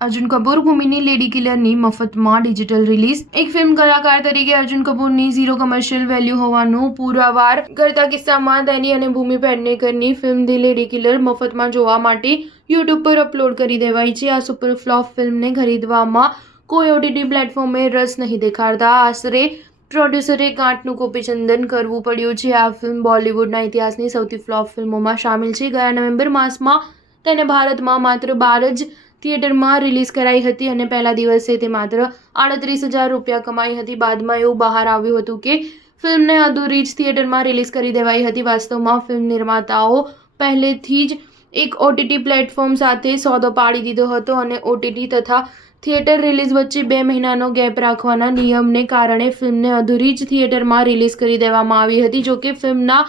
Arjun Kapoor ભૂમિની lady કિલરની મફતમાં digital release. એક film કલાકાર તરીકે અર્જુન કપૂરની ઝીરો કમર્શિયલ વેલ્યુ હોવાનું પુરવાર કરતા કિસ્સામાં તેની અને ભૂમિ પેડનેકરની ફિલ્મ ધી લેડી કિલર મફતમાં જોવા માટે યુટ્યુબ પર અપલોડ કરી દેવાઈ છે। આ સુપર ફ્લોપ ફિલ્મને ખરીદવામાં કોઈ ઓટીટી પ્લેટફોર્મે રસ નહીં દેખાડતા આશરે પ્રોડ્યુસરે ગાંઠનું કોપીચંદન કરવું પડ્યું છે। આ ફિલ્મ બોલિવૂડના ઇતિહાસની સૌથી ફ્લોપ ફિલ્મોમાં સામેલ છે। ગયા નવેમ્બર માસમાં તેને ભારતમાં માત્ર 12 જ થિયેટરમાં રિલીઝ કરાઈ હતી અને પહેલા દિવસે તે માત્ર 38,000 રૂપિયા કમાઈ હતી। બાદમાં એવું બહાર આવ્યું હતું કે ફિલ્મને અધૂરી જ થિયેટરમાં રિલીઝ કરી દેવાઈ હતી। વાસ્તવમાં ફિલ્મ નિર્માતાઓ પહેલેથી જ એક ઓટીટી પ્લેટફોર્મ સાથે સોદો પાડી દીધો હતો અને ઓટીટી તથા થિયેટર રિલીઝ વચ્ચે 2 મહિનાનો ગેપ રાખવાના નિયમને કારણે ફિલ્મને અધૂરી જ થિયેટરમાં રિલીઝ કરી દેવામાં આવી હતી। જોકે ફિલ્મના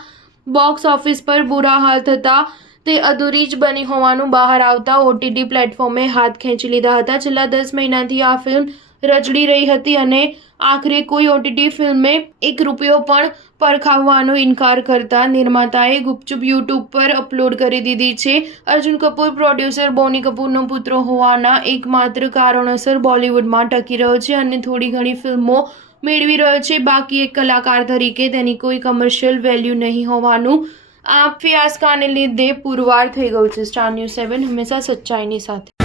બોક્સ ઓફિસ પર બુરા હાલ થતા તે અધૂરી જ બની હોવાનું બહાર આવતા ઓટીટી પ્લેટફોર્મે હાથ ખેંચી લીધા હતા। છેલ્લા 10 મહિનાથી આ ફિલ્મ રજડી રહી હતી અને આખરે કોઈ ઓટીટી ફિલ્મે ₹1 પણ પરખાવવાનો ઇનકાર કરતા નિર્માતાએ ગુપચુપ યુટ્યુબ પર અપલોડ કરી દીધી છે। અર્જુન કપૂર પ્રોડ્યુસર બોની કપૂરનો પુત્ર હોવાના એકમાત્ર કારણોસર બોલિવૂડમાં ટકી રહ્યો છે અને થોડી ઘણી ફિલ્મો મેળવી રહ્યો છે। બાકી એક કલાકાર તરીકે તેની કોઈ કમર્શિયલ વેલ્યુ નહીં હોવાનું આ ફિયાસ્કાને લીધે પુરવાર થઈ ગયું છે। સ્ટાર ન્યૂઝ 7 હંમેશા સચ્ચાઈની સાથે।